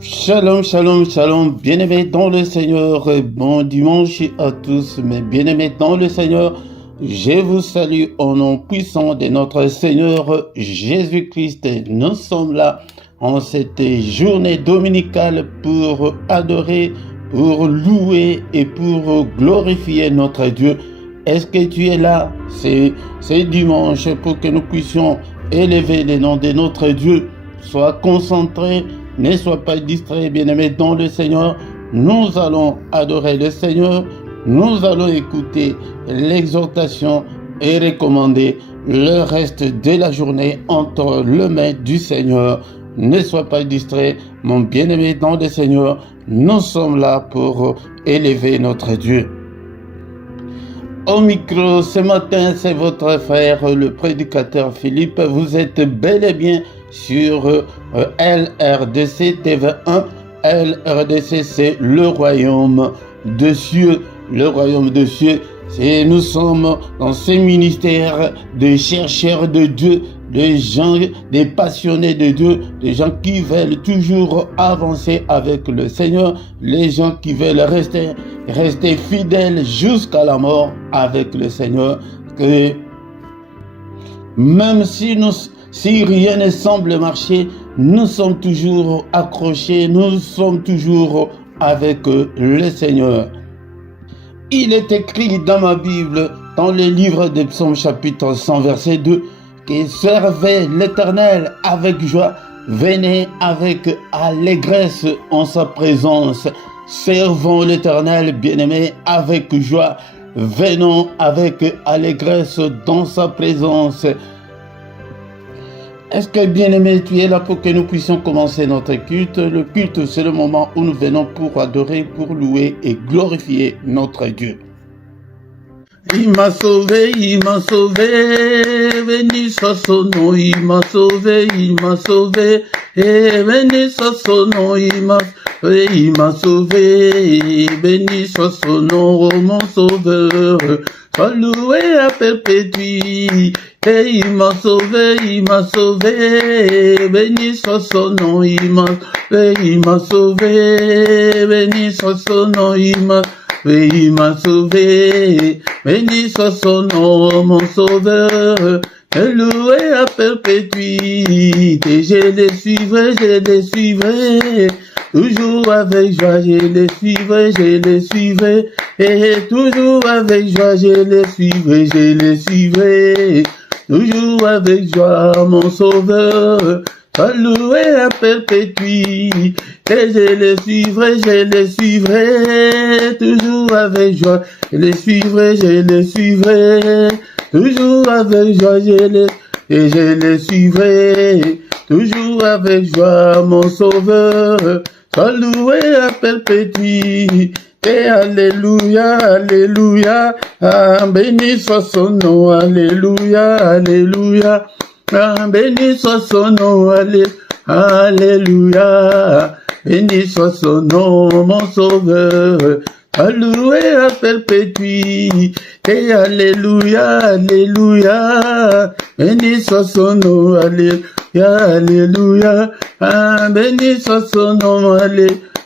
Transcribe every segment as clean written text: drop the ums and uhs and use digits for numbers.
Shalom, shalom, shalom, bien-aimés dans le Seigneur, bon dimanche à tous, mes bien-aimés dans le Seigneur, je vous salue au nom puissant de notre Seigneur Jésus-Christ. Nous sommes là en cette journée dominicale pour adorer, pour louer et pour glorifier notre Dieu. Est-ce que tu es là? C'est dimanche pour que nous puissions élever le nom de notre Dieu. Sois concentré. Ne sois pas distrait, bien-aimé dans le Seigneur. Nous allons adorer le Seigneur. Nous allons écouter l'exhortation et recommander le reste de la journée entre les mains du Seigneur. Ne sois pas distrait, mon bien-aimé dans le Seigneur. Nous sommes là pour élever notre Dieu. Au micro, ce matin, c'est votre frère, le prédicateur Philippe. Vous êtes bel et bien sur LRDC TV1. LRDC, c'est le royaume de cieux. Le royaume de cieux, nous sommes dans ce ministère de chercheurs de Dieu, des gens, des passionnés de Dieu, des gens qui veulent toujours avancer avec le Seigneur, les gens qui veulent rester fidèles jusqu'à la mort avec le Seigneur. Que même si rien ne semble marcher, nous sommes toujours accrochés, nous sommes toujours avec le Seigneur. Il est écrit dans ma Bible, dans le livre des Psaumes chapitre 100 verset 2, que servez l'Éternel avec joie, venez avec allégresse en sa présence. Servons l'Éternel, bien-aimé, avec joie, venons avec allégresse dans sa présence. Est-ce que, bien-aimé, tu es là pour que nous puissions commencer notre culte? Le culte, c'est le moment où nous venons pour adorer, pour louer et glorifier notre Dieu. Il m'a sauvé, béni soit son nom, il m'a sauvé, et béni soit son nom, il m'a sauvé, béni soit son nom, oh mon sauveur, sois loué à perpétuité. Et il m'a sauvé, béni soit son nom, il m'a sauvé, béni soit son nom, il m'a sauvé, béni soit son nom, mon sauveur, et loué à perpétuité. Je les suivrai, toujours avec joie, je les suivrai, et toujours avec joie, je les suivrai, toujours avec joie, mon sauveur, sois loué à perpétuité. Et je les suivrai, toujours avec joie, je les suivrai, toujours avec joie, je les suivrai, toujours avec joie, mon sauveur, sois loué à perpétuité. Et alléluia, alléluia, ah, béni soit son nom, alléluia, alléluia, ah, béni soit son nom, alléluia, béni soit son nom, mon sauveur, alloué à perpétuité. Et alléluia, alléluia, béni soit son nom, alléluia, alléluia, ah, béni soit son nom,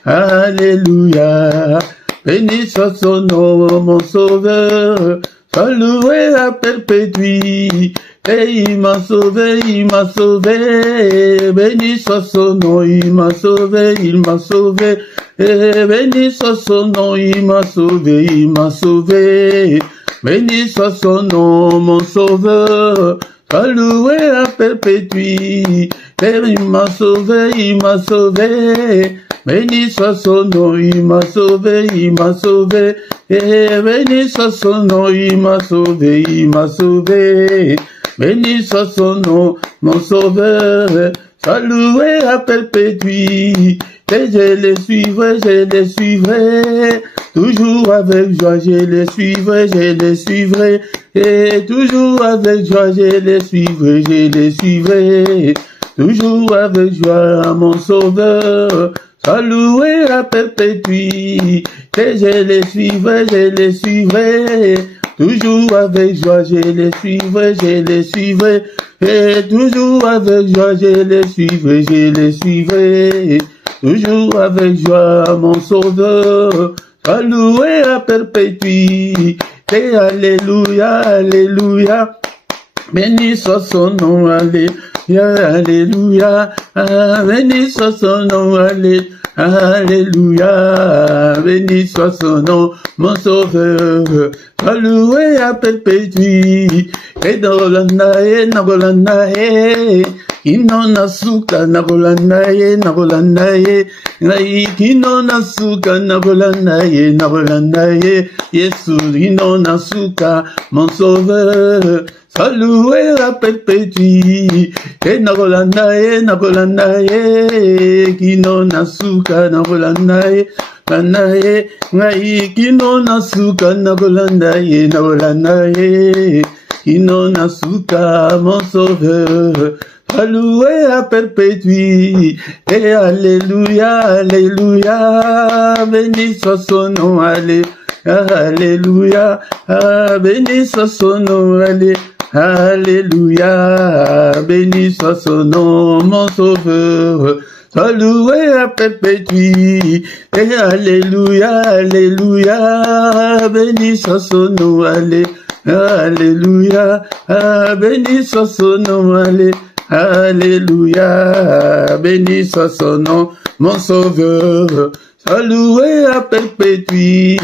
alléluia. Béni soit son nom, mon sauveur, sois loué à perpétuité. Et il m'a sauvé, béni soit son nom, il m'a sauvé, et béni soit son nom, il m'a sauvé, béni soit son nom, mon sauveur, sois loué à perpétuité. Et il m'a sauvé, béni soit son nom, il m'a sauvé, et béni soit son nom, il m'a sauvé, béni soit son nom, mon sauveur, sois loué à perpétuité. Et je les suivrai, toujours avec joie, je les suivrai, et toujours avec joie, je les suivrai, toujours avec joie, mon sauveur, sois loué à perpétuité. Et je les suivrai, toujours avec joie, je les suivrai, et toujours avec joie, je les suivrai, toujours avec joie, mon sauveur. Sois loué à perpétuité. Alléluia, alléluia. Béni soit son nom, alléluia, alléluia. Béni soit son nom, alléluia. Alléluia, béni soit son nom, mon sauveur, sois loué à perpétuité. Et Nagolanae, Nagolanae, Kino Nasuka, Nagolanae, Nagolanae, Kino Nasuka, Nagolanae, Nagolanae, Yesu, Kino Nasuka, mon sauveur. Sois loué à perpétuité. Et Nagolanae, Nagolanae, Kino Nasuka, Nagolanae, Nagolanae, Kino Nasuka, Nagolanae, Nagolanae, Kino Nasuka, mon sauveur. Sois loué à perpétuité. Et alléluia, alléluia, béni soit son nom, alléluia. Alléluia, béni soit son nom, alléluia, béni soit son nom, mon sauveur. Sois loué à perpétuité. Alléluia, alléluia, béni soit son nom, alléluia, béni soit son nom, alléluia, béni soit son nom, mon sauveur. Sois loué à perpétuité.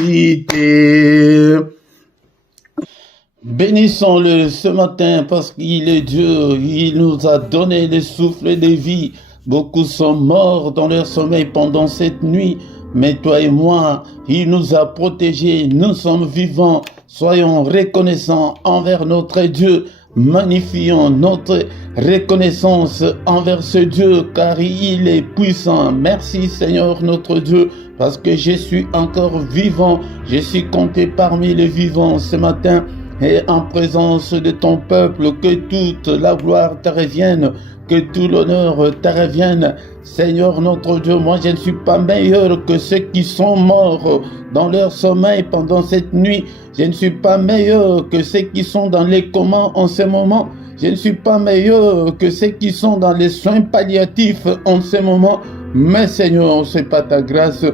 Bénissons-le ce matin parce qu'il est Dieu, il nous a donné le souffle de vie. Beaucoup sont morts dans leur sommeil pendant cette nuit, mais toi et moi, il nous a protégés, nous sommes vivants. Soyons reconnaissants envers notre Dieu. Magnifions notre reconnaissance envers ce Dieu car il est puissant. Merci Seigneur notre Dieu parce que je suis encore vivant. Je suis compté parmi les vivants ce matin et en présence de ton peuple. Que toute la gloire te revienne, que tout l'honneur te revienne. Seigneur notre Dieu, moi je ne suis pas meilleur que ceux qui sont morts dans leur sommeil pendant cette nuit. Je ne suis pas meilleur que ceux qui sont dans les comas en ce moment. Je ne suis pas meilleur que ceux qui sont dans les soins palliatifs en ce moment. Mais Seigneur, c'est pas ta grâce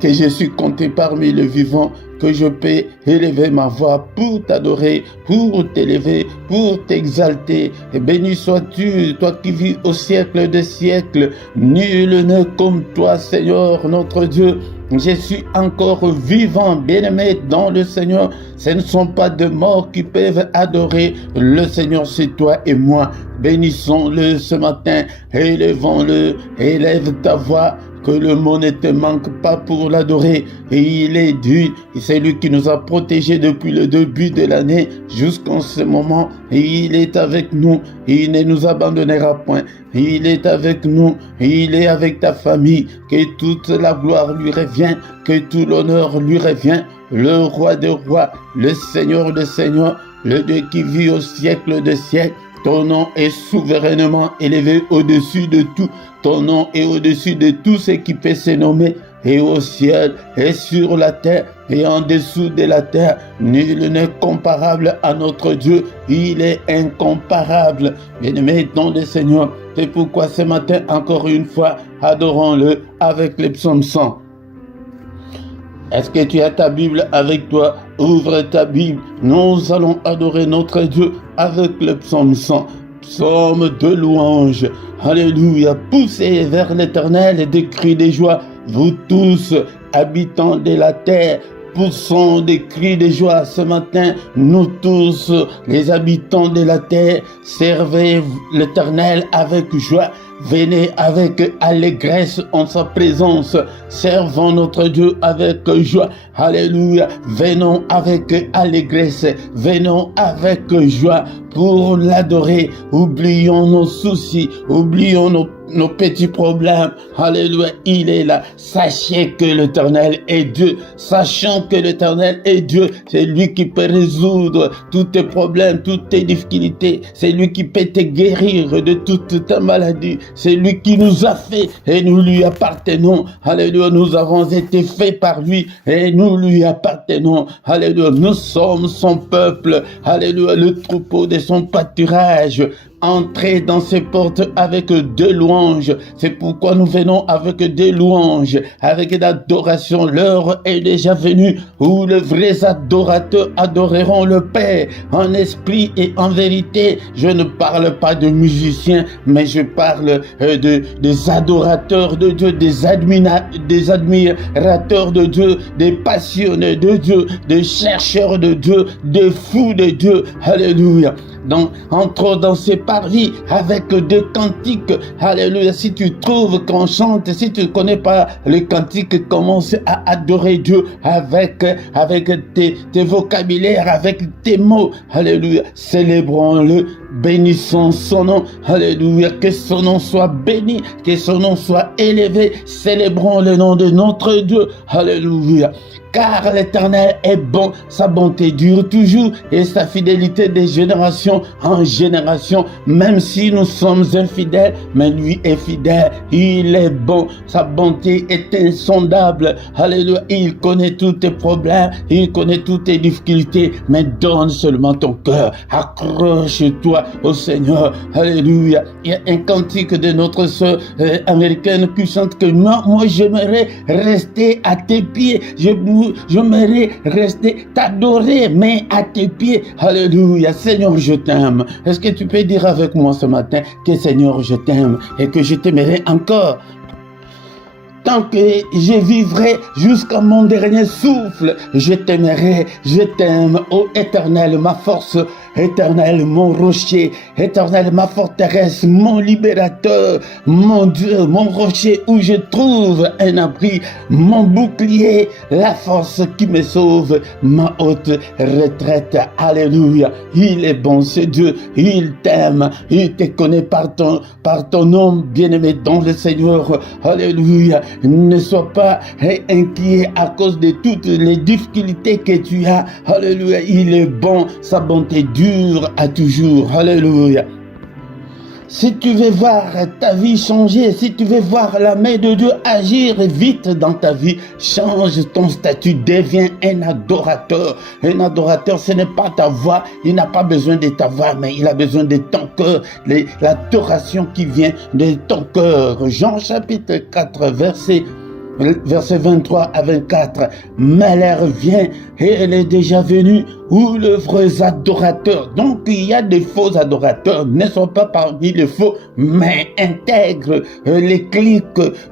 que je suis compté parmi les vivants, que je peux élever ma voix pour t'adorer, pour t'élever, pour t'exalter. Et béni sois-tu, toi qui vis au siècle des siècles. Nul n'est comme toi, Seigneur, notre Dieu. Je suis encore vivant, bien-aimé dans le Seigneur. Ce ne sont pas de morts qui peuvent adorer le Seigneur, c'est toi et moi. Bénissons-le ce matin, élevons-le, élève ta voix. Que le mot ne te manque pas pour l'adorer. Et il est Dieu, c'est lui qui nous a protégés depuis le début de l'année jusqu'en ce moment. Et il est avec nous, et il ne nous abandonnera point. Et il est avec nous, et il est avec ta famille. Que toute la gloire lui revient, que tout l'honneur lui revient. Le roi des rois, le Seigneur des seigneurs, le Dieu qui vit au siècle des siècles. Ton nom est souverainement élevé au-dessus de tout. Ton nom est au-dessus de tout ce qui peut se nommer. Et au ciel, et sur la terre, et en dessous de la terre, nul n'est comparable à notre Dieu. Il est incomparable. Bien-aimé dans le Seigneur, c'est pourquoi ce matin, encore une fois, adorons-le avec les psaumes 100. Est-ce que tu as ta Bible avec toi? Ouvre ta Bible. Nous allons adorer notre Dieu avec le psaume 100. Psaume de louange. Alléluia. Poussez vers l'Éternel des cris de joie. Vous tous, habitants de la terre, poussons des cris de joie ce matin. Nous tous, les habitants de la terre, servez l'Éternel avec joie. Venez avec allégresse en sa présence. Servons notre Dieu avec joie. Alléluia. Venons avec allégresse. Venons avec joie pour l'adorer. Oublions nos soucis. Oublions nos petits problèmes. Alléluia. Il est là. Sachez que l'Éternel est Dieu. Sachant que l'Éternel est Dieu. C'est lui qui peut résoudre tous tes problèmes, toutes tes difficultés. C'est lui qui peut te guérir de toute ta maladie. C'est lui qui nous a fait et nous lui appartenons. Alléluia, nous avons été faits par lui et nous lui appartenons. Alléluia, nous sommes son peuple. Alléluia, le troupeau de son pâturage. entrer dans ces portes avec des louanges. C'est pourquoi nous venons avec des louanges, avec l'adoration. L'heure est déjà venue où les vrais adorateurs adoreront le Père en esprit et en vérité. Je ne parle pas de musiciens, mais je parle des adorateurs de Dieu, des admirateurs de Dieu, des passionnés de Dieu, des chercheurs de Dieu, des fous de Dieu. Alléluia. Donc, entrons dans ces parvis avec des cantiques. Alléluia. Si tu trouves qu'on chante, si tu ne connais pas le cantique, commence à adorer Dieu avec tes vocabulaires, avec tes mots. Alléluia. Célébrons-le, bénissons son nom. Alléluia. Que son nom soit béni, que son nom soit élevé. Célébrons le nom de notre Dieu. Alléluia. Car l'Éternel est bon, sa bonté dure toujours et sa fidélité de génération en génération. Même si nous sommes infidèles, mais lui est fidèle, il est bon, sa bonté est insondable. Alléluia, il connaît tous tes problèmes, il connaît toutes tes difficultés, mais donne seulement ton cœur, accroche-toi au Seigneur. Alléluia. Il y a un cantique de notre sœur américaine qui chante que moi j'aimerais rester à tes pieds, j'aimerais rester t'adorer, mais à tes pieds. Alléluia. Seigneur, je t'aime. Est-ce que tu peux dire avec moi ce matin que Seigneur, je t'aime et que je t'aimerai encore? Tant que je vivrai jusqu'à mon dernier souffle, je t'aimerai, je t'aime, ô Éternel, ma force, Éternel, mon rocher, Éternel, ma forteresse, mon libérateur, mon Dieu, mon rocher où je trouve un abri, mon bouclier, la force qui me sauve, ma haute retraite. Alléluia. Il est bon, ce Dieu, il t'aime, il te connaît par ton nom, bien-aimé dans le Seigneur. Alléluia. Ne sois pas inquiet à cause de toutes les difficultés que tu as. Alléluia. Il est bon, sa bonté dure à toujours. Alléluia. Si tu veux voir ta vie changer, si tu veux voir la main de Dieu agir vite dans ta vie, change ton statut, deviens un adorateur. Un adorateur, ce n'est pas ta voix, il n'a pas besoin de ta voix, mais il a besoin de ton cœur, l'adoration qui vient de ton cœur. Jean chapitre 4, verset 23 à 24, mais l'heure vient et elle est déjà venue où les vrais adorateurs, donc il y a des faux adorateurs, ne sont pas parmi les faux, mais intègre les clics,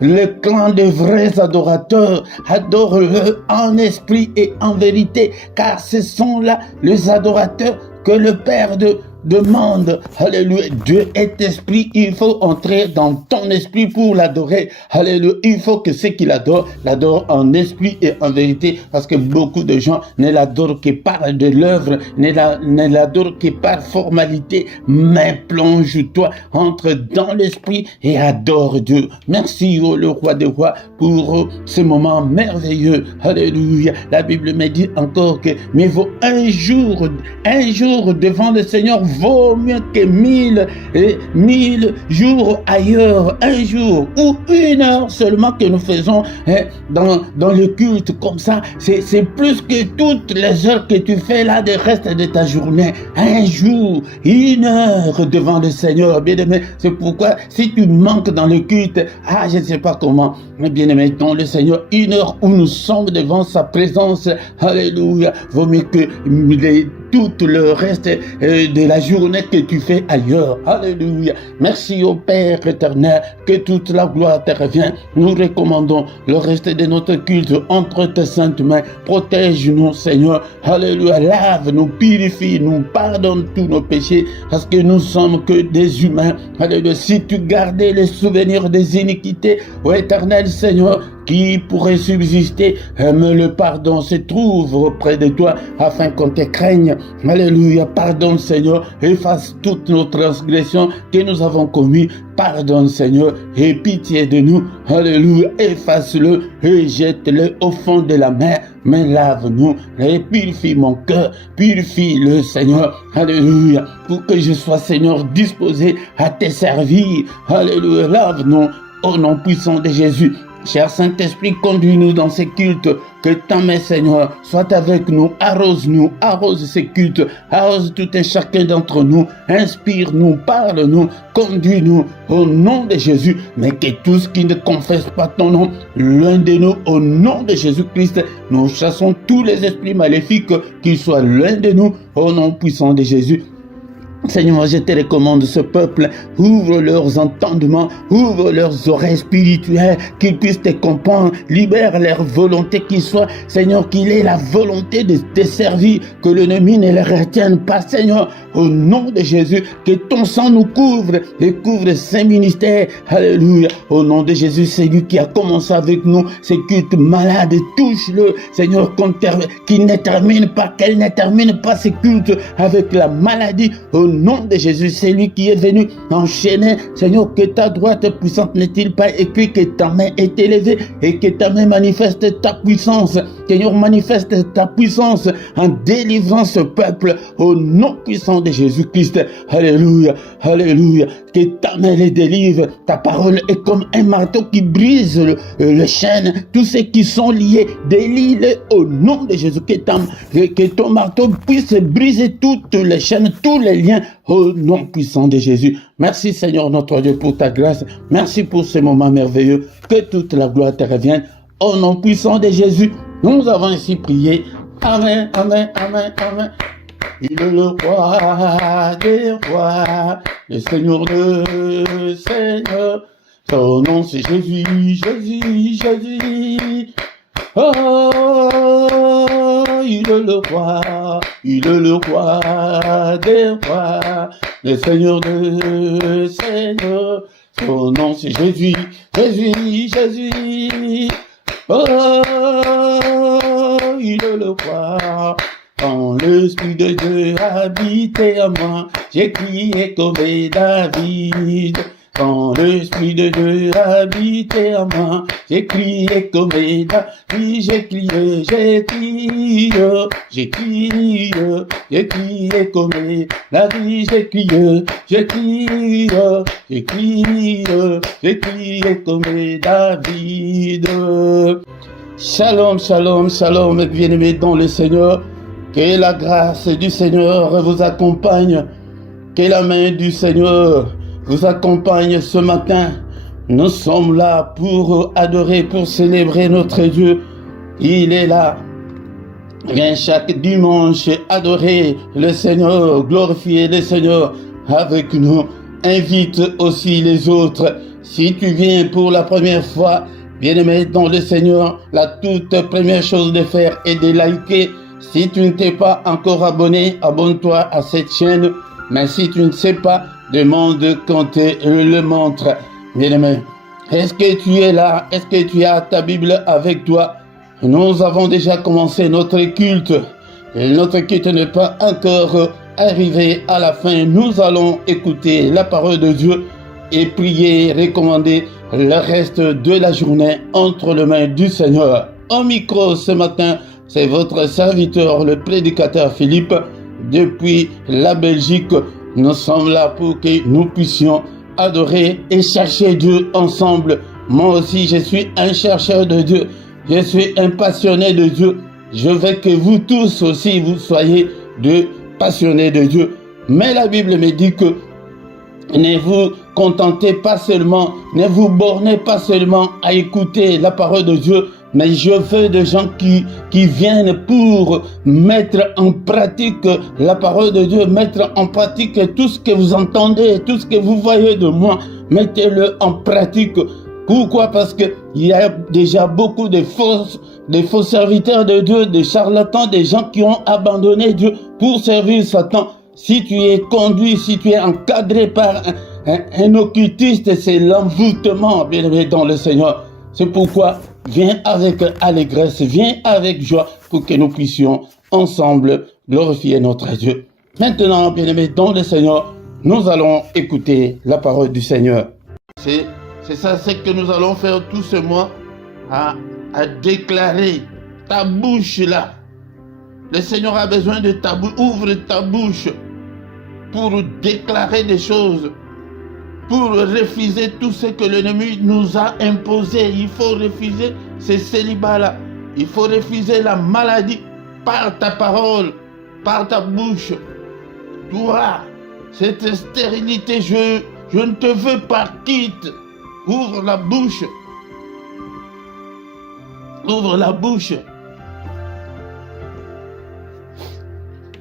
le clan des vrais adorateurs, adore-le en esprit et en vérité, car ce sont là les adorateurs que le Père demande. Alléluia. Dieu est esprit, il faut entrer dans ton esprit pour l'adorer. Alléluia. Il faut que ceux qui l'adorent en esprit et en vérité, parce que beaucoup de gens ne l'adorent que par de l'œuvre, ne l'adorent que par formalité, mais plonge-toi, entre dans l'esprit et adore Dieu. Merci, oh le roi des rois, pour ce moment merveilleux. Alléluia. La Bible me dit encore que mieux vaut un jour devant le Seigneur vaut mieux que 1000 jours ailleurs. Un jour ou une heure seulement que nous faisons dans le culte comme ça, c'est plus que toutes les heures que tu fais là du reste de ta journée. Un jour, une heure devant le Seigneur, bien-aimé. C'est pourquoi si tu manques dans le culte, je ne sais pas comment, mais bien-aimé, dans le Seigneur, une heure où nous sommes devant sa présence, alléluia, vaut mieux que tout le reste de la journée que tu fais ailleurs. Alléluia. Merci au Père éternel, que toute la gloire te revient. Nous recommandons le reste de notre culte entre tes saintes mains. Protège-nous, Seigneur. Alléluia. Lave-nous, purifie-nous, pardonne tous nos péchés, parce que nous sommes que des humains. Alléluia. Si tu gardais les souvenirs des iniquités, ô éternel Seigneur, qui pourrait subsister, mais le pardon se trouve auprès de toi, afin qu'on te craigne. Alléluia. Pardonne, Seigneur, efface toutes nos transgressions que nous avons commises. Pardonne, Seigneur, et pitié de nous. Alléluia. Efface-le et jette-le au fond de la mer. Mais lave-nous et purifie mon cœur. Purifie-le, Seigneur. Alléluia. Pour que je sois, Seigneur, disposé à te servir. Alléluia. Lave-nous au nom puissant de Jésus. Cher Saint-Esprit, conduis-nous dans ces cultes, que ta main, Seigneur, soit avec nous, arrose ces cultes, arrose tout un chacun d'entre nous, inspire-nous, parle-nous, conduis-nous au nom de Jésus, mais que tous qui ne confessent pas ton nom, l'un de nous, au nom de Jésus-Christ, nous chassons tous les esprits maléfiques, qu'ils soient l'un de nous, au nom puissant de Jésus. Seigneur, je te recommande ce peuple, ouvre leurs entendements, ouvre leurs oreilles spirituelles, qu'ils puissent te comprendre, libère leur volonté, qu'il soit, Seigneur, qu'il ait la volonté de te servir, que l'ennemi ne les retienne pas, Seigneur, au nom de Jésus, que ton sang nous couvre, couvre saint ministère, alléluia, au nom de Jésus, c'est lui qui a commencé avec nous, ces cultes malades, touche-le, Seigneur, qu'il ne termine pas, qu'elle ne termine pas ces cultes avec la maladie, au nom de Jésus, c'est lui qui est venu enchaîner. Seigneur, que ta droite puissante n'est-il pas écrit, que ta main est élevée et que ta main manifeste ta puissance. Seigneur, manifeste ta puissance en délivrant ce peuple au nom puissant de Jésus-Christ. Alléluia, alléluia. Que ta main les délivre. Ta parole est comme un marteau qui brise le chêne. Tous ceux qui sont liés, délie-les au nom de Jésus. Que ton marteau puisse briser toutes les chaînes, tous les liens au nom puissant de Jésus. Merci Seigneur notre Dieu pour ta grâce. Merci pour ce moment merveilleux. Que toute la gloire te revienne. Au nom puissant de Jésus, nous avons ainsi prié. Amen, amen, amen, amen. Il est le roi des rois, le Seigneur de Seigneurs. Son nom c'est Jésus, Jésus, Jésus. Oh, il est le roi des rois, le Seigneur de Seigneurs. Son nom c'est Jésus, Jésus, Jésus. Oh, il est le roi. Quand l'Esprit de Dieu habitait en moi, j'ai crié comme David. Quand l'Esprit de Dieu habitait en moi, j'ai crié comme David, j'ai crié, j'ai crié comme David, j'ai crié comme David. Shalom, shalom, shalom, bien-aimés dans le Seigneur. Que la grâce du Seigneur vous accompagne. Que la main du Seigneur vous accompagne ce matin. Nous sommes là pour adorer, pour célébrer notre Dieu. Il est là. Viens chaque dimanche adorer le Seigneur, glorifier le Seigneur avec nous. Invite aussi les autres. Si tu viens pour la première fois, bien-aimé dans le Seigneur, la toute première chose de faire est de liker. Si tu ne t'es pas encore abonné, abonne-toi à cette chaîne. Mais si tu ne sais pas, demande qu'on te le montre. Bien-aimé, est-ce que tu es là? Est-ce que tu as ta Bible avec toi? Nous avons déjà commencé notre culte. Et notre culte n'est pas encore arrivé à la fin. Nous allons écouter la parole de Dieu et prier, recommander le reste de la journée entre les mains du Seigneur. Au micro ce matin, c'est votre serviteur, le prédicateur Philippe, depuis la Belgique. Nous sommes là pour que nous puissions adorer et chercher Dieu ensemble. Moi aussi, je suis un chercheur de Dieu. Je suis un passionné de Dieu. Je veux que vous tous aussi, vous soyez de passionnés de Dieu. Mais la Bible me dit que ne vous contentez pas seulement, ne vous bornez pas seulement à écouter la parole de Dieu, mais je veux des gens qui viennent pour mettre en pratique la parole de Dieu, mettre en pratique tout ce que vous entendez, tout ce que vous voyez de moi, mettez-le en pratique. Pourquoi? Parce que il y a déjà beaucoup de faux serviteurs de Dieu, des charlatans, des gens qui ont abandonné Dieu pour servir Satan. Si tu es conduit, si tu es encadré par un occultiste, c'est l'envoûtement, bien-aimé dans le Seigneur. C'est pourquoi viens avec allégresse, viens avec joie pour que nous puissions ensemble glorifier notre Dieu. Maintenant, bien-aimé dans le Seigneur, nous allons écouter la parole du Seigneur. C'est ça, c'est que nous allons faire tout ce mois à déclarer ta bouche là. Le Seigneur a besoin de ta bouche. Ouvre ta bouche pour déclarer des choses. pour refuser tout ce que l'ennemi nous a imposé. Il faut refuser ces célibats-là. Il faut refuser la maladie par ta parole, par ta bouche. Toi, cette stérilité, je ne te veux pas, quitte. Ouvre la bouche. Ouvre la bouche.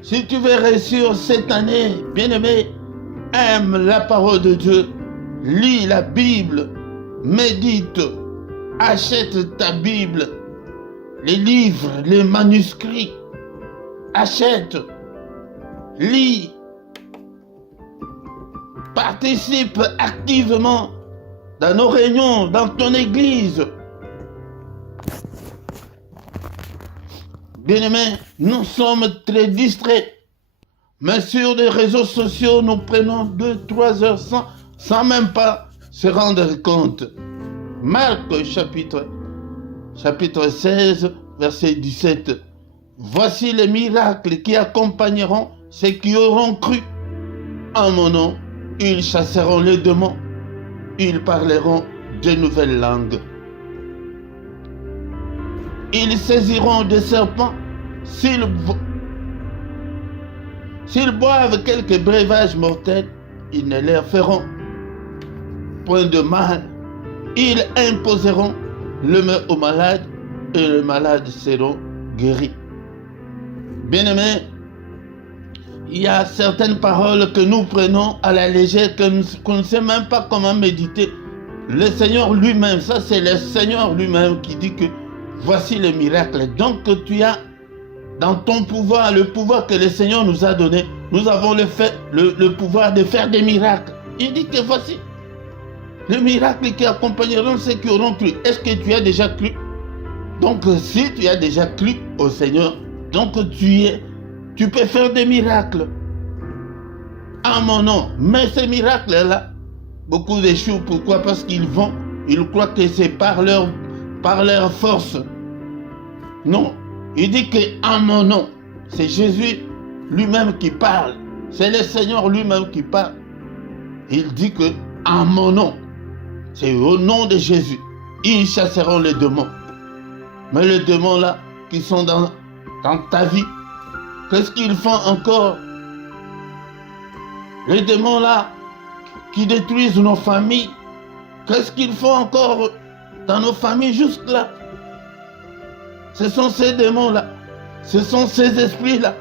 Si tu veux réussir cette année, bien-aimé, aime la parole de Dieu. Lis la Bible. Médite. Achète ta Bible. Les livres, les manuscrits. Achète. Lis. Participe activement dans nos réunions, dans ton église. Bien-aimés, nous sommes très distraits. Mais sur les réseaux sociaux, nous prenons 2-3 heures sans même pas se rendre compte. Marc chapitre 16, verset 17. Voici les miracles qui accompagneront ceux qui auront cru. En mon nom, ils chasseront les démons. Ils parleront de nouvelles langues. Ils saisiront des serpents. S'ils boivent quelques breuvages mortels, ils ne leur feront point de mal. Ils imposeront le main aux malades et les malades seront guéris. Bien-aimés, il y a certaines paroles que nous prenons à la légère, qu'on ne sait même pas comment méditer. Le Seigneur lui-même, ça c'est le Seigneur lui-même qui dit que voici le miracle. Donc tu as dans ton pouvoir, le pouvoir que le Seigneur nous a donné, nous avons le pouvoir de faire des miracles. Il dit que voici le miracle qui accompagneront ceux qui auront cru. Est-ce que tu as déjà cru? Donc si tu as déjà cru au Seigneur, donc tu peux faire des miracles en mon nom. Mais ces miracles-là, beaucoup échouent. Pourquoi? Parce qu'ils croient que c'est par leur force. Non. Il dit que en mon nom, c'est Jésus lui-même qui parle. C'est le Seigneur lui-même qui parle. Il dit que en mon nom, c'est au nom de Jésus, ils chasseront les démons. Mais les démons là, qui sont dans ta vie, qu'est-ce qu'ils font encore? Les démons là, qui détruisent nos familles, qu'est-ce qu'ils font encore dans nos familles jusque-là? Ce sont ces démons-là, ce sont ces esprits-là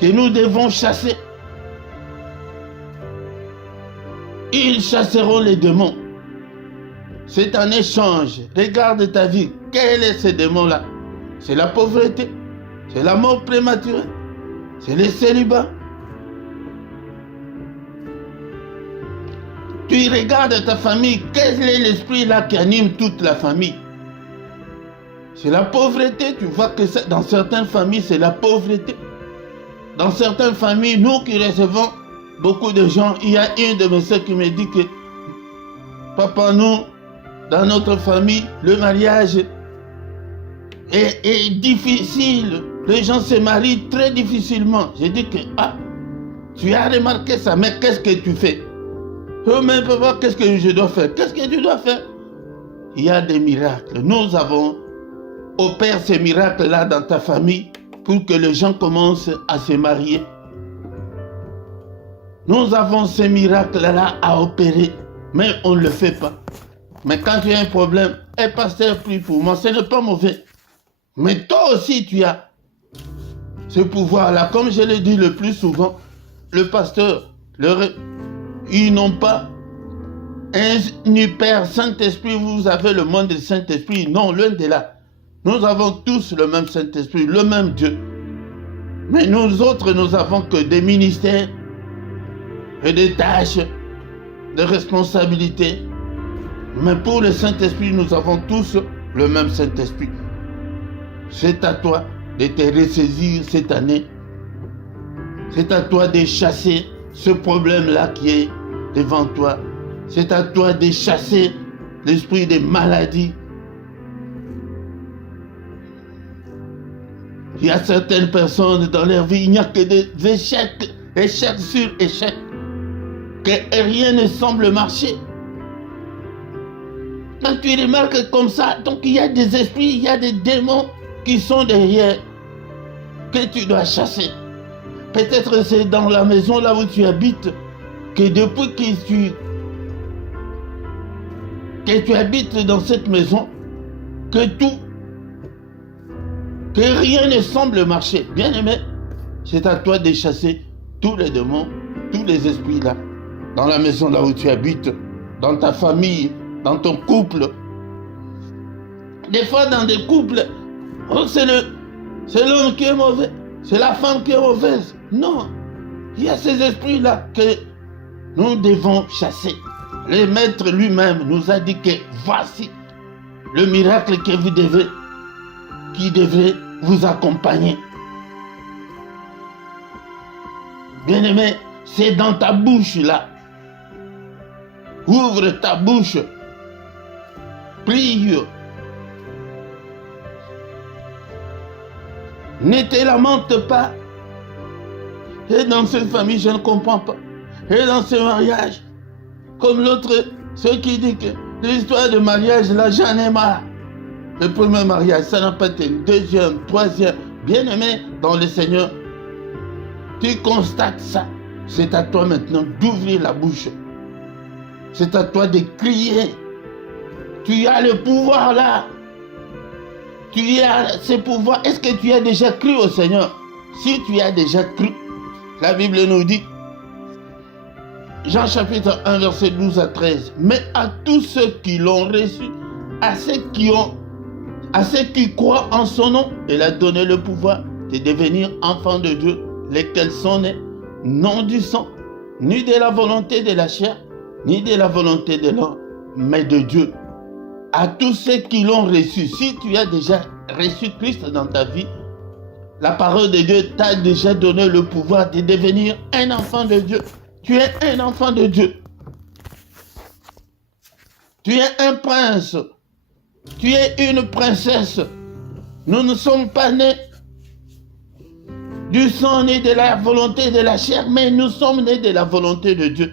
que nous devons chasser. Ils chasseront les démons. C'est un échange. Regarde ta vie. Quel est ce démon-là? C'est la pauvreté, c'est la mort prématurée, c'est le célibat. Tu regardes ta famille, quel est l'esprit là qui anime toute la famille? C'est la pauvreté. Tu vois que dans certaines familles, c'est la pauvreté. Dans certaines familles, nous qui recevons beaucoup de gens, il y a une de mes soeurs qui me dit que papa, nous, dans notre famille, le mariage est difficile. Les gens se marient très difficilement. J'ai dit que, tu as remarqué ça, mais qu'est-ce que tu fais? Oh, mais papa, qu'est-ce que je dois faire? Qu'est-ce que tu dois faire? Il y a des miracles. Nous avons opéré ces miracles-là dans ta famille pour que les gens commencent à se marier. Nous avons ces miracles-là à opérer, mais on ne le fait pas. Mais quand tu as un problème, pasteur, prie pour moi, ce n'est pas mauvais. Mais toi aussi, tu as ce pouvoir-là. Comme je le dis le plus souvent, le pasteur, ils n'ont pas un Père Saint-Esprit, vous avez le monde du Saint-Esprit. Non, loin de là. Nous avons tous le même Saint-Esprit, le même Dieu. Mais nous autres, nous avons que des ministères et des tâches, des responsabilités. Mais pour le Saint-Esprit, nous avons tous le même Saint-Esprit. C'est à toi de te ressaisir cette année. C'est à toi de chasser ce problème-là qui est devant toi. C'est à toi de chasser l'esprit des maladies. Il y a certaines personnes dans leur vie, il n'y a que des échecs, échecs sur échecs. que rien ne semble marcher. Quand tu remarques comme ça, donc il y a des esprits, il y a des démons qui sont derrière, que tu dois chasser. Peut-être c'est dans la maison là où tu habites, que depuis que tu habites dans cette maison, que rien ne semble marcher. Bien-aimé, c'est à toi de chasser tous les démons, tous les esprits là, dans la maison là où tu habites, dans ta famille, dans ton couple. Des fois dans des couples, oh, c'est l'homme qui est mauvais, c'est la femme qui est mauvaise. Non, il y a ces esprits là que nous devons chasser. Le maître lui-même nous a dit que voici le miracle que qui devrait vous accompagner. Bien-aimé, c'est dans ta bouche là. Ouvre ta bouche. Prie. Ne te lamente pas. Et dans cette famille, je ne comprends pas. Et dans ce mariage, comme l'autre, ceux qui disent que l'histoire de mariage, là, j'en ai marre. Le premier mariage, ça n'a pas été le deuxième, troisième. Bien-aimé dans le Seigneur, tu constates ça. C'est à toi maintenant d'ouvrir la bouche. C'est à toi de crier. Tu as le pouvoir là. Tu as ce pouvoir. Est-ce que tu as déjà cru au Seigneur? Si tu as déjà cru, la Bible nous dit, Jean chapitre 1, verset 12 à 13, mais à tous ceux qui l'ont reçu, à ceux qui croient en son nom, il a donné le pouvoir de devenir enfants de Dieu, lesquels sont nés, non du sang, ni de la volonté de la chair, ni de la volonté de l'homme, mais de Dieu. À tous ceux qui l'ont reçu, si tu as déjà reçu Christ dans ta vie, la parole de Dieu t'a déjà donné le pouvoir de devenir un enfant de Dieu. Tu es un enfant de Dieu. Tu es un prince. Tu es une princesse. Nous ne sommes pas nés du sang ni de la volonté de la chair, mais nous sommes nés de la volonté de Dieu.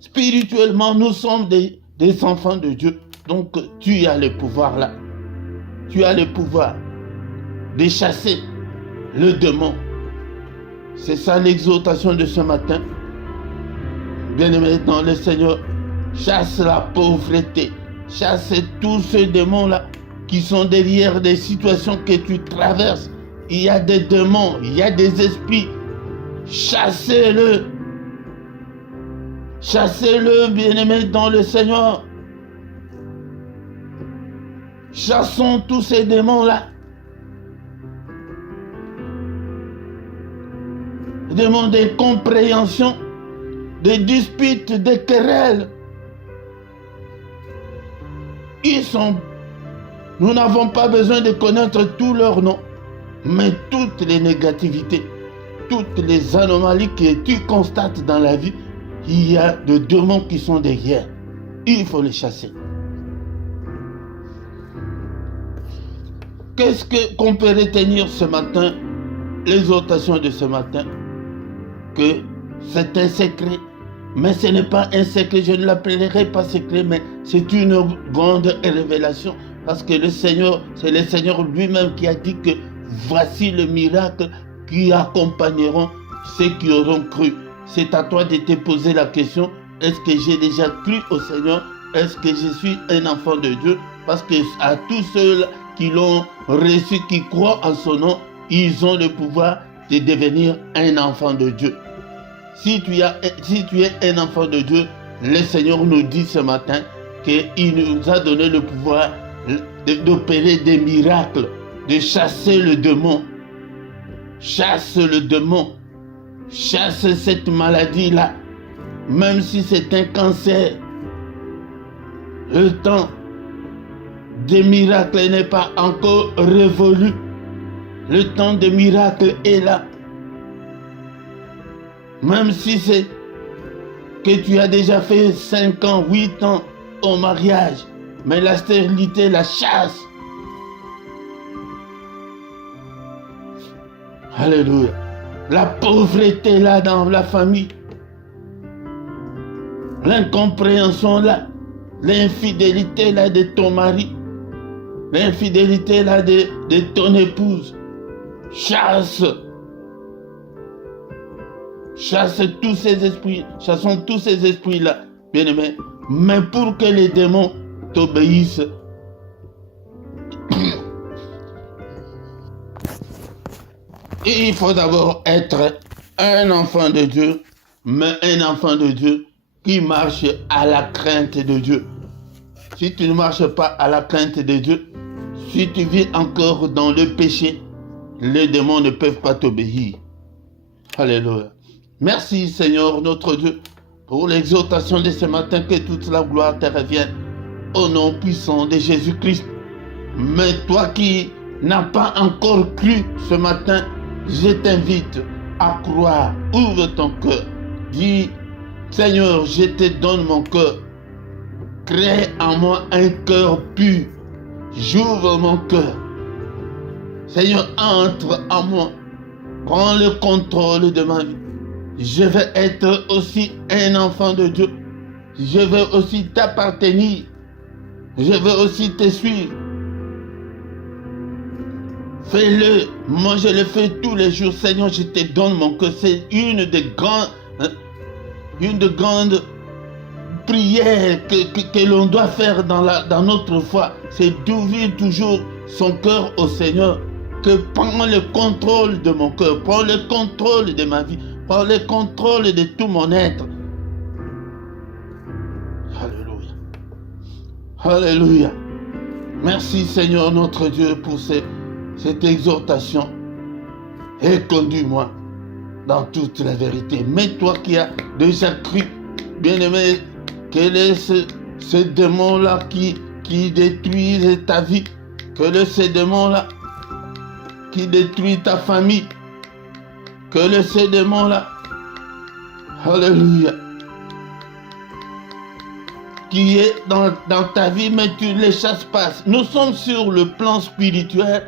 Spirituellement, nous sommes des enfants de Dieu. Donc, tu as le pouvoir là. Tu as le pouvoir de chasser le démon. C'est ça l'exhortation de ce matin. Bien-aimé dans le Seigneur, chasse la pauvreté. Chasse tous ces démons-là qui sont derrière des situations que tu traverses. Il y a des démons, il y a des esprits. Chassez-le. Chassez-le, bien-aimé dans le Seigneur. Chassons tous ces démons-là. Démons de compréhension, des disputes, des querelles. Nous n'avons pas besoin de connaître tous leurs noms, mais toutes les négativités, toutes les anomalies que tu constates dans la vie, il y a des démons qui sont derrière. Il faut les chasser. Qu'est-ce qu'on peut retenir ce matin, l'exhortation de ce matin? Que c'est un secret, mais ce n'est pas un secret, je ne l'appellerai pas secret, mais c'est une grande révélation, parce que le Seigneur, c'est le Seigneur lui-même qui a dit que voici le miracle qui accompagneront ceux qui auront cru. C'est à toi de te poser la question, est-ce que j'ai déjà cru au Seigneur? Est-ce que je suis un enfant de Dieu? Parce que à tous ceux qui l'ont reçu, qui croient en son nom, ils ont le pouvoir de devenir un enfant de Dieu. Si tu es un enfant de Dieu, le Seigneur nous dit ce matin qu'il nous a donné le pouvoir d'opérer des miracles, de chasser le démon. Chasse le démon. Chasse cette maladie-là. Même si c'est un cancer, le temps des miracles n'est pas encore révolu. Le temps des miracles est là. Même si c'est que tu as déjà fait 5 ans, 8 ans au mariage, mais la stérilité, la chasse. Alléluia. La pauvreté là dans la famille. l'incompréhension là, l'infidélité là de ton mari, l'infidélité là de ton épouse. Chasse tous ces esprits, chassons tous ces esprits-là, bien-aimés. Mais pour que les démons t'obéissent, il faut d'abord être un enfant de Dieu, mais un enfant de Dieu qui marche à la crainte de Dieu. Si tu ne marches pas à la crainte de Dieu, si tu vis encore dans le péché, les démons ne peuvent pas t'obéir. Alléluia. Merci Seigneur notre Dieu pour l'exhortation de ce matin, que toute la gloire te revienne au nom puissant de Jésus-Christ. Mais toi qui n'as pas encore cru ce matin, je t'invite à croire. Ouvre ton cœur. Dis, Seigneur, je te donne mon cœur. Crée en moi un cœur pur. J'ouvre mon cœur. Seigneur, entre en moi. Prends le contrôle de ma vie. Je vais être aussi un enfant de Dieu. Je vais aussi t'appartenir. Je vais aussi te suivre. Fais-le. Moi, je le fais tous les jours. Seigneur, je te donne mon cœur. C'est une des grandes prières que l'on doit faire dans notre foi. C'est d'ouvrir toujours son cœur au Seigneur. Que prends le contrôle de mon cœur. Prends le contrôle de ma vie. Prends le contrôle de tout mon être. Alléluia. Alléluia. Merci Seigneur notre Dieu pour cette exhortation. Et conduis-moi dans toute la vérité. Mais toi qui as déjà cru, bien-aimé, quel est ce démon-là qui détruit ta vie? Quel est ce démon-là qui détruit ta famille? Quel est ce démon-là? Alléluia. Qui est dans ta vie, mais tu ne les chasses pas. Nous sommes sur le plan spirituel.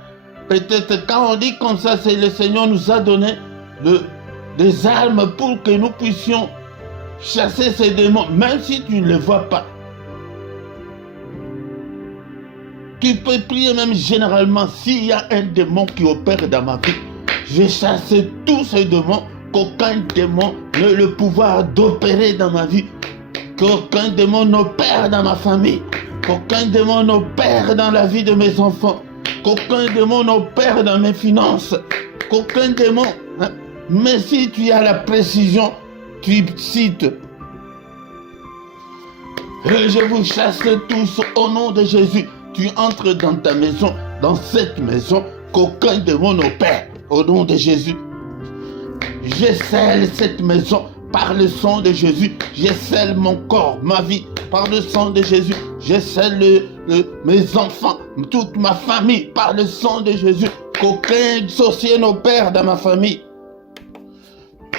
Peut-être quand on dit comme ça, c'est le Seigneur nous a donné des armes pour que nous puissions chasser ces démons, même si tu ne les vois pas. Tu peux prier même généralement, s'il y a un démon qui opère dans ma vie, je chasse tous ces démons, qu'aucun démon n'ait le pouvoir d'opérer dans ma vie, qu'aucun démon n'opère dans ma famille, qu'aucun démon n'opère dans la vie de mes enfants, qu'aucun démon n'opère dans mes finances, qu'aucun démon. Mais si tu as la précision, tu cites. Et je vous chasse tous au nom de Jésus. Tu entres dans ta maison, dans cette maison, qu'aucun démon n'opère au nom de Jésus. Je scelle cette maison par le sang de Jésus. Je scelle mon corps, ma vie, par le sang de Jésus. Je scelle mes enfants, toute ma famille, par le sang de Jésus. Qu'aucun sorcier n'opère dans ma famille.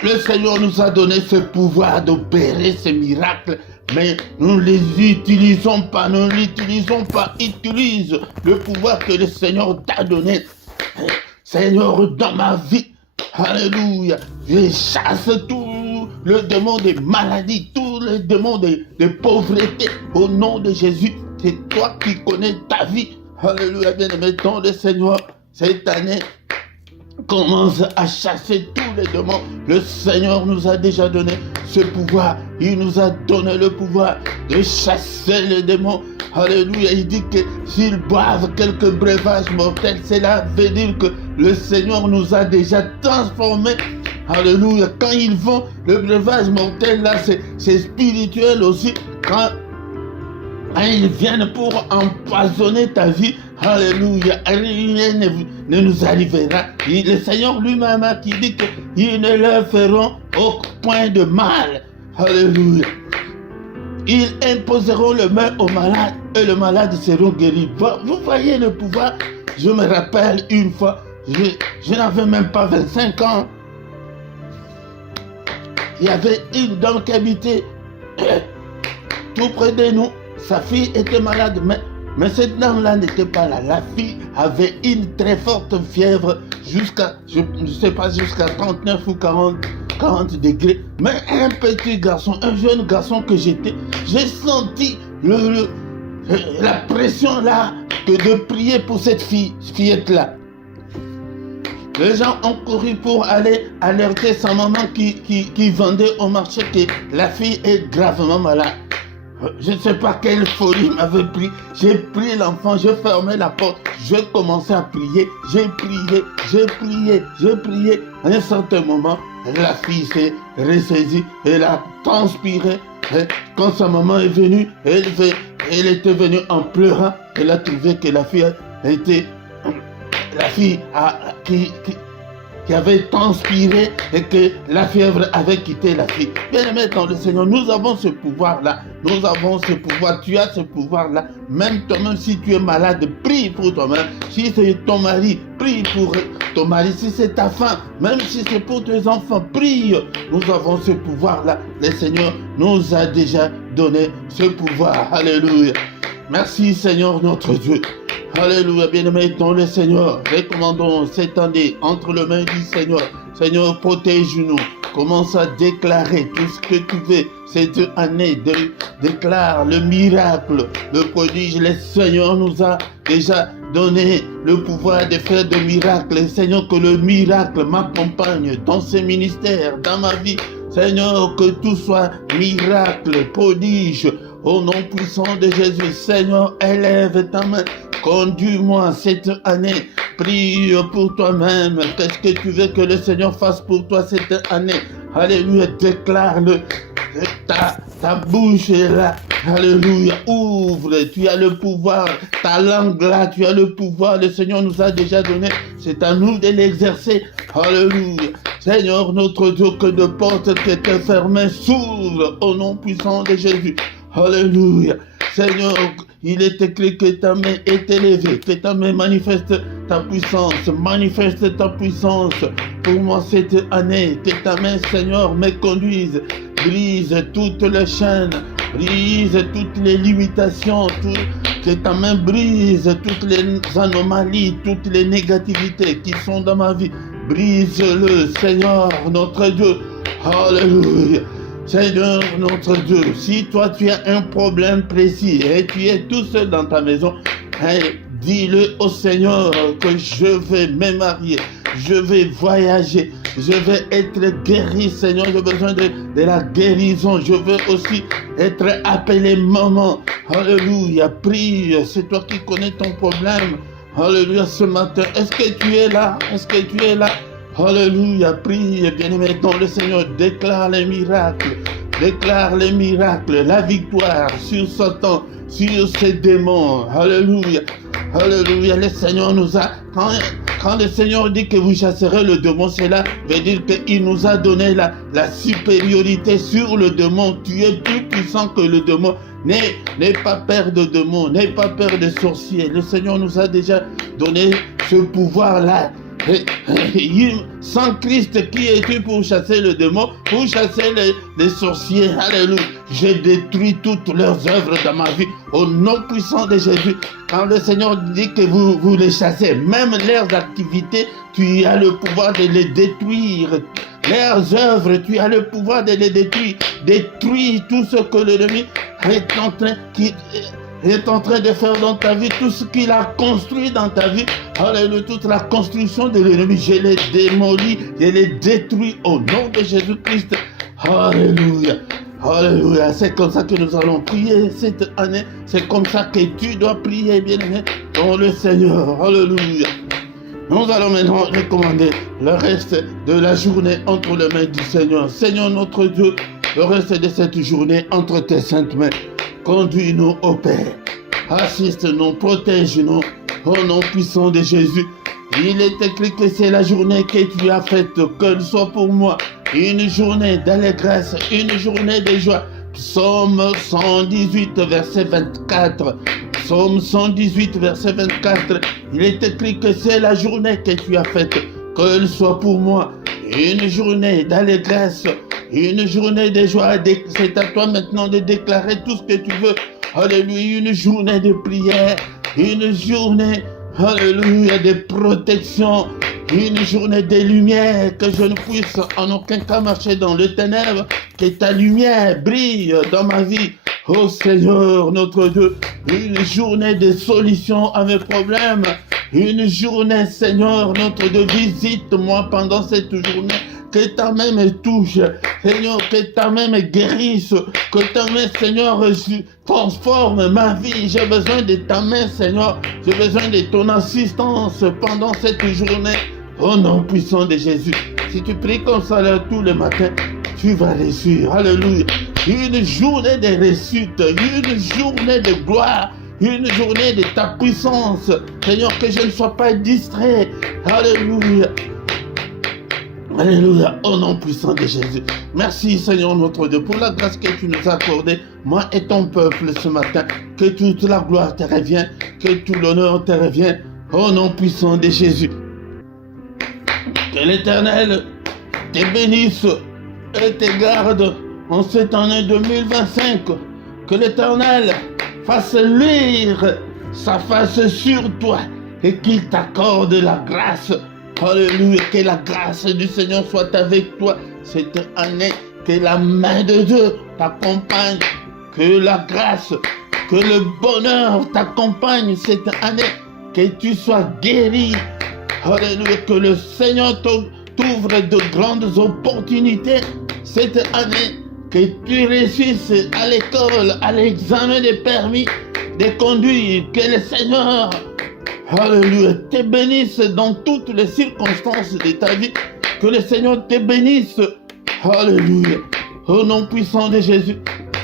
Le Seigneur nous a donné ce pouvoir d'opérer ces miracles, mais nous ne les utilisons pas, nous ne l'utilisons pas. Utilise le pouvoir que le Seigneur t'a donné. Seigneur, dans ma vie, alléluia, je chasse tout le démon des maladies, tous les démons de pauvreté, au nom de Jésus. C'est toi qui connais ta vie. Alléluia, bien-aimé, dans le Seigneur, cette année, commence à chasser tous les démons. Le Seigneur nous a déjà donné ce pouvoir. Il nous a donné le pouvoir de chasser les démons. Alléluia. Il dit que s'ils boivent quelques breuvages mortels, cela veut dire que le Seigneur nous a déjà transformés. Alléluia. Quand ils vont, le breuvage mortel là, c'est spirituel aussi. Quand ils viennent pour empoisonner ta vie, alléluia, rien ne nous arrivera. Le Seigneur lui-même qui dit qu'ils ne leur feront aucun point de mal. Alléluia. Ils imposeront le main au malade et le malade seront guéris. Vous voyez le pouvoir? Je me rappelle une fois, je n'avais même pas 25 ans. Il y avait une dame qui habitait tout près de nous. Sa fille était malade, mais cette dame-là n'était pas là. La fille avait une très forte fièvre jusqu'à, je ne sais pas, jusqu'à 39 ou 40 40 degrés. Mais un petit garçon, un jeune garçon que j'étais, j'ai senti la pression là, que de prier pour cette fillette-là. Les gens ont couru pour aller alerter sa maman qui vendait au marché que la fille est gravement malade. Je ne sais pas quelle folie m'avait pris. J'ai pris l'enfant, j'ai fermé la porte, j'ai commencé à prier. J'ai prié. À un certain moment, la fille s'est ressaisie, elle a transpiré. Quand sa maman est venue, elle était venue en pleurant. Elle a trouvé que la fille qui avait transpiré et que la fièvre avait quitté la fille. Bien-aimé dans le Seigneur, nous avons ce pouvoir-là. Nous avons ce pouvoir. Tu as ce pouvoir-là. Même toi-même, si tu es malade, prie pour toi-même. Si c'est ton mari, prie pour ton mari. Si c'est ta femme, même si c'est pour tes enfants, prie. Nous avons ce pouvoir-là. Le Seigneur nous a déjà donné ce pouvoir. Alléluia. Merci Seigneur notre Dieu. Alléluia, bien-aimés dans le Seigneur. Recommandons cette année entre les mains du Seigneur. Seigneur, protège-nous. Commence à déclarer tout ce que tu veux. Cette année, déclare le miracle, le prodige. Le Seigneur nous a déjà donné le pouvoir de faire des miracles. Seigneur, que le miracle m'accompagne dans ce ministère, dans ma vie. Seigneur, que tout soit miracle, prodige. Au nom puissant de Jésus, Seigneur, élève ta main. Conduis-moi cette année. Prie pour toi-même. Qu'est-ce que tu veux que le Seigneur fasse pour toi cette année? Alléluia. Déclare-le. Ta bouche est là. Alléluia. Ouvre. Tu as le pouvoir. Ta langue là. Tu as le pouvoir. Le Seigneur nous a déjà donné. C'est à nous de l'exercer. Alléluia. Seigneur notre Dieu, que de portes qui étaient fermées s'ouvrent au nom puissant de Jésus. Alléluia. Seigneur, il est écrit que ta main est élevée, que ta main manifeste ta puissance pour moi cette année, que ta main, Seigneur, me conduise, brise toutes les chaînes, brise toutes les limitations, que ta main brise toutes les anomalies, toutes les négativités qui sont dans ma vie, brise-le, Seigneur, notre Dieu, alléluia. Seigneur notre Dieu, si toi tu as un problème précis et tu es tout seul dans ta maison, dis-le au Seigneur que je vais me marier, je vais voyager, je vais être guéri, Seigneur, j'ai besoin de la guérison, je veux aussi être appelé maman. Alléluia, prie, c'est toi qui connais ton problème. Alléluia, ce matin, est-ce que tu es là? Alléluia, prie, bien-aimé dans le Seigneur, déclare les miracles, la victoire sur Satan, sur ses démons. Alléluia, alléluia, le Seigneur nous a, quand le Seigneur dit que vous chasserez le démon, cela veut dire qu'il nous a donné la supériorité sur le démon. Tu es plus puissant que le démon. N'aie pas peur de démons, n'aie pas peur des sorciers. Le Seigneur nous a déjà donné ce pouvoir-là. Sans Christ, qui es-tu pour chasser le démon, pour chasser les sorciers? Alléluia. J'ai détruit toutes leurs œuvres dans ma vie au nom puissant de Jésus. Quand le Seigneur dit que vous les chassez, même leurs activités, tu as le pouvoir de les détruire. Leurs œuvres, tu as le pouvoir de les détruire. Détruis tout ce que l'ennemi est en train de faire dans ta vie, tout ce qu'il a construit dans ta vie. Alléluia, toute la construction de l'ennemi, je les démolis, je les détruis au nom de Jésus-Christ. Alléluia. Alléluia, c'est comme ça que nous allons prier cette année. C'est comme ça que tu dois prier, bien-aimé, dans le Seigneur. Alléluia. Nous allons maintenant recommander le reste de la journée entre les mains du Seigneur. Seigneur notre Dieu, le reste de cette journée entre tes saintes mains. Conduis-nous au Père. Assiste-nous, protège-nous au nom puissant de Jésus. Il est écrit que c'est la journée que tu as faite, qu'elle soit pour moi une journée d'allégresse, une journée de joie. Psaume 118, verset 24. Psaume 118, verset 24. Il est écrit que c'est la journée que tu as faite, qu'elle soit pour moi une journée d'allégresse, une journée de joie. C'est à toi maintenant de déclarer tout ce que tu veux. Alléluia, une journée de prière, une journée, alléluia, de protection, Une journée des lumières, que je ne puisse en aucun cas marcher dans le ténèbre, que ta lumière brille dans ma vie. Oh Seigneur, notre Dieu, une journée de solution à mes problèmes. Une journée, Seigneur, notre Dieu, visite-moi pendant cette journée. Que ta main me touche, Seigneur, que ta main me guérisse, que ta main, Seigneur, transforme ma vie. J'ai besoin de ta main, Seigneur. J'ai besoin de ton assistance pendant cette journée. Au nom puissant de Jésus. Si tu pries comme ça là tous les matins, tu vas réussir. Alléluia. Une journée de réussite, une journée de gloire, une journée de ta puissance. Seigneur, que je ne sois pas distrait. Alléluia. Alléluia, au nom puissant de Jésus. Merci Seigneur notre Dieu pour la grâce que tu nous as accordée, moi et ton peuple ce matin. Que toute la gloire te revienne, que tout l'honneur te revienne, au nom puissant de Jésus. Que l'Éternel te bénisse et te garde en cette année 2025. Que l'Éternel fasse luire sa face sur toi et qu'il t'accorde la grâce. Alléluia, que la grâce du Seigneur soit avec toi cette année, que la main de Dieu t'accompagne, que la grâce, que le bonheur t'accompagne cette année, que tu sois guéri. Alléluia, que le Seigneur t'ouvre de grandes opportunités cette année, que tu réussisses à l'école, à l'examen des permis de conduire, que le Seigneur Alléluia, te bénisse dans toutes les circonstances de ta vie. Que le Seigneur te bénisse. Alléluia. Au nom puissant de Jésus.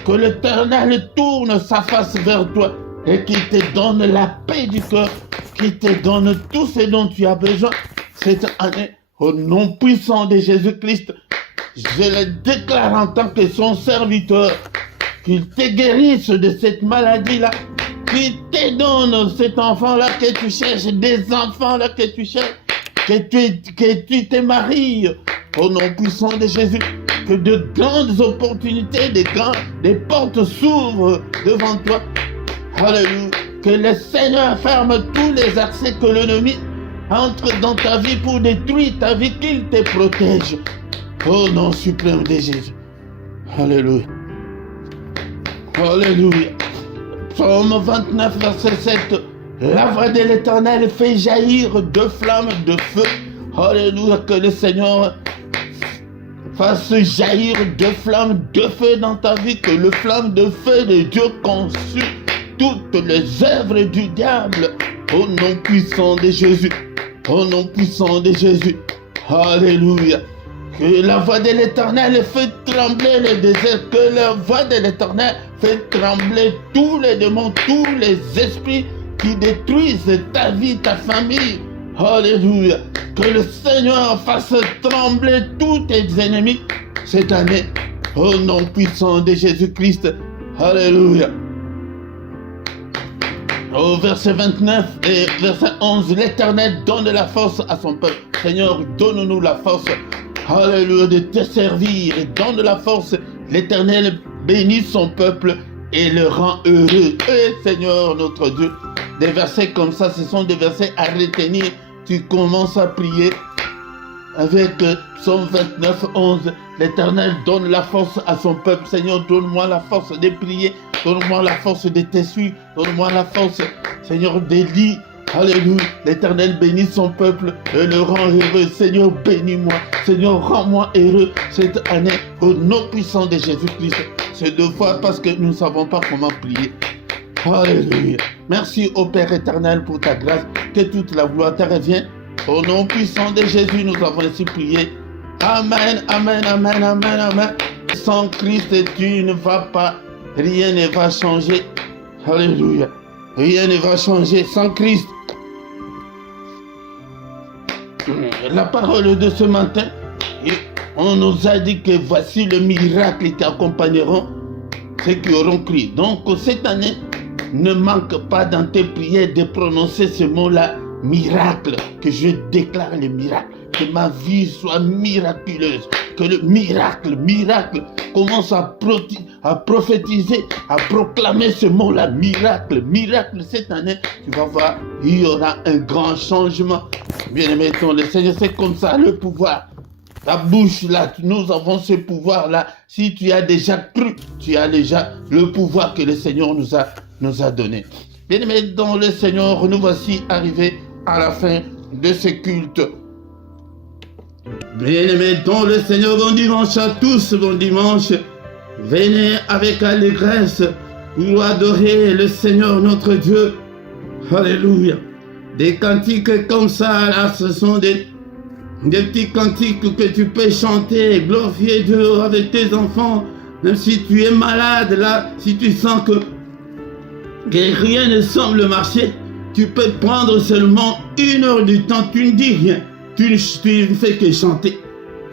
Que l'Éternel tourne sa face vers toi et qu'il te donne la paix du cœur. Qu'il te donne tout ce dont tu as besoin cette année. Au nom puissant de Jésus-Christ. Je le déclare en tant que son serviteur. Qu'il te guérisse de cette maladie-là. Qu'il te donne cet enfant-là que tu cherches, des enfants-là que tu cherches, que tu te maries, au nom puissant de Jésus, que de grandes opportunités, des portes s'ouvrent devant toi. Alléluia. Que le Seigneur ferme tous les accès que l'ennemi entre dans ta vie pour détruire ta vie, qu'il te protège. Au nom suprême de Jésus. Alléluia. Alléluia. Psaume 29, verset 7. La voix de l'Éternel fait jaillir deux flammes de feu. Alléluia, que le Seigneur fasse jaillir deux flammes de feu dans ta vie, que le flamme de feu de Dieu consume toutes les œuvres du diable. Au nom puissant de Jésus. Au nom puissant de Jésus. Alléluia. Que la voix de l'Éternel fait trembler le désert, que la voix de l'Éternel fait trembler tous les démons, tous les esprits qui détruisent ta vie, ta famille. Alléluia. Que le Seigneur fasse trembler tous tes ennemis cette année, au nom puissant de Jésus-Christ. Alléluia. Au verset 29 et verset 11, l'Éternel donne la force à son peuple. Seigneur, donne-nous la force. Alléluia, de te servir et donne la force. L'Éternel bénit son peuple et le rend heureux. Et Seigneur notre Dieu, des versets comme ça, ce sont des versets à retenir. Tu commences à prier avec Psaume 29, 11. L'Éternel donne la force à son peuple. Seigneur, donne-moi la force de prier. Donne-moi la force de te suivre. Donne-moi la force, Seigneur, de lire. Alléluia. L'Éternel bénit son peuple et le rend heureux. Seigneur, bénis-moi. Seigneur, rends-moi heureux cette année au nom puissant de Jésus-Christ. C'est deux fois parce que nous ne savons pas comment prier. Alléluia. Merci au Père éternel pour ta grâce. Que toute la gloire te revienne. Au nom puissant de Jésus, nous avons ainsi prié. Amen, amen, amen, amen, amen. Sans Christ, tu ne vas pas. Rien ne va changer. Alléluia. Rien ne va changer sans Christ. La parole de ce matin, on nous a dit que voici le miracle qui accompagneront ceux qui auront crié. Donc cette année, ne manque pas dans tes prières de prononcer ce mot-là, miracle, que je déclare le miracle, que ma vie soit miraculeuse, que le miracle commence à prophétiser, à proclamer ce mot-là, miracle, miracle cette année, tu vas voir, il y aura un grand changement. Bien-aimé, le Seigneur, c'est comme ça le pouvoir. Ta bouche là, nous avons ce pouvoir-là. Si tu as déjà cru, tu as déjà le pouvoir que le Seigneur nous a donné. Bien-aimés dans le Seigneur, nous voici arrivés à la fin de ce culte. Bien-aimés dans le Seigneur, bon dimanche à tous, bon dimanche. Venez avec allégresse pour adorer le Seigneur notre Dieu. Alléluia. Des cantiques comme ça, là, ce sont des petits cantiques que tu peux chanter, glorifier Dieu avec tes enfants. Même si tu es malade, là, si tu sens que rien ne semble marcher, tu peux prendre seulement 1 heure du temps, tu ne dis rien. Tu ne fais que chanter.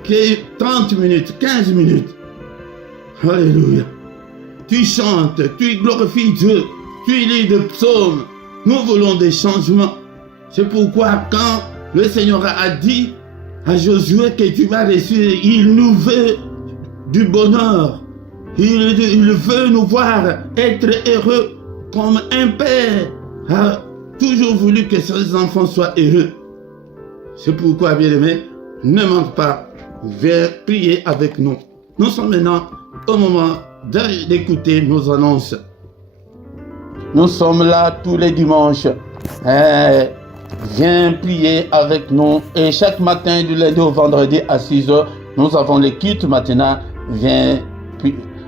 Que 30 minutes, 15 minutes. Alléluia. Tu chantes, tu glorifies Dieu, tu lis des psaumes. Nous voulons des changements. C'est pourquoi quand le Seigneur a dit à Josué que tu vas réussir, il nous veut du bonheur. Il veut nous voir être heureux comme un père a toujours voulu que ses enfants soient heureux. C'est pourquoi, bien-aimés, ne manque pas, viens prier avec nous. Nous sommes maintenant au moment d'écouter nos annonces. Nous sommes là tous les dimanches. Viens prier avec nous. Et chaque matin, du lundi au vendredi à 6h, nous avons les cultes matinaux. Viens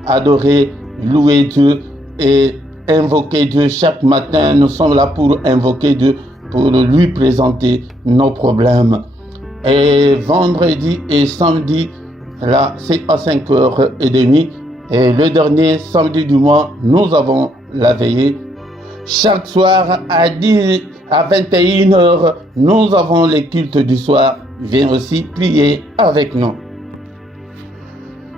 adorer, louer Dieu et invoquer Dieu. Chaque matin, nous sommes là pour invoquer Dieu, pour lui présenter nos problèmes. Et vendredi et samedi, là, c'est à 5h30. Et le dernier samedi du mois, nous avons la veillée. Chaque soir à 21h, nous avons les cultes du soir. Viens aussi prier avec nous.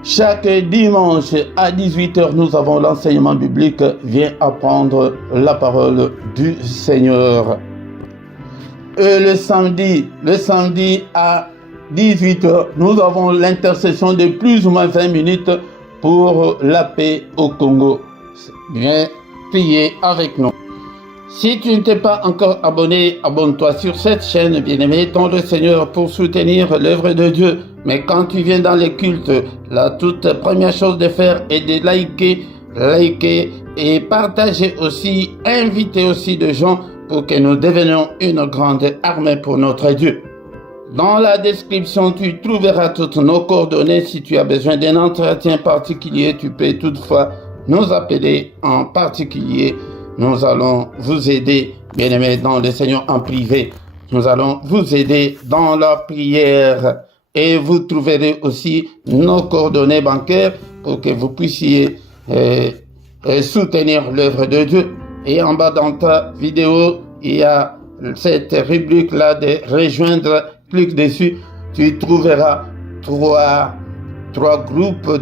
Chaque dimanche à 18h, nous avons l'enseignement biblique. Viens apprendre la parole du Seigneur. Et le samedi à 18h, nous avons l'intercession de plus ou moins 20 minutes pour la paix au Congo. Viens prier avec nous. Si tu ne t'es pas encore abonné, abonne-toi sur cette chaîne, bien-aimé, dans le Seigneur, pour soutenir l'œuvre de Dieu. Mais quand tu viens dans les cultes, la toute première chose de faire est de liker et partager aussi, inviter aussi des gens pour que nous devenions une grande armée pour notre Dieu. Dans la description, tu trouveras toutes nos coordonnées. Si tu as besoin d'un entretien particulier, tu peux toutefois nous appeler en particulier. Nous allons vous aider, bien-aimés, dans le Seigneur en privé. Nous allons vous aider dans la prière. Et vous trouverez aussi nos coordonnées bancaires pour que vous puissiez soutenir l'œuvre de Dieu. Et en bas dans ta vidéo, il y a cette rubrique-là de rejoindre. Clique dessus, tu trouveras trois groupes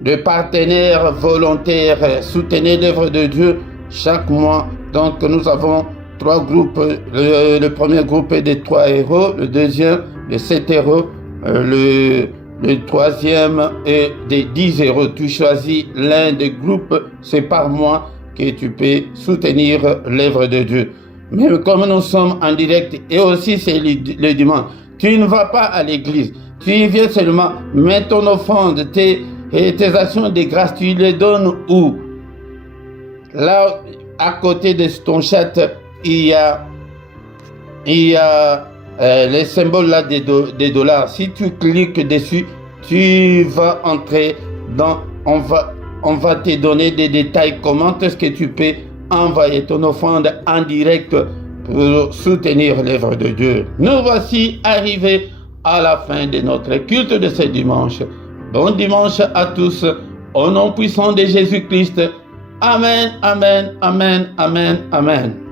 de partenaires volontaires. Soutenir l'œuvre de Dieu chaque mois. Donc nous avons 3 groupes. Le premier groupe est de 3 €, le deuxième de 7 €, le troisième est de 10 €. Tu choisis l'un des groupes, c'est par mois que tu peux soutenir l'œuvre de Dieu. Mais comme nous sommes en direct et aussi c'est le dimanche, tu ne vas pas à l'église, tu viens seulement, mets ton offrande, tes actions de grâce, tu les donnes où? Là, à côté de ton chat, il y a les symboles là des dollars. Si tu cliques dessus, tu vas entrer dans, on va te donner des détails, comment est-ce que tu peux envoyer ton offrande en direct pour soutenir l'œuvre de Dieu. Nous voici arrivés à la fin de notre culte de ce dimanche. Bon dimanche à tous, au nom puissant de Jésus-Christ. Amen, amen, amen, amen, amen.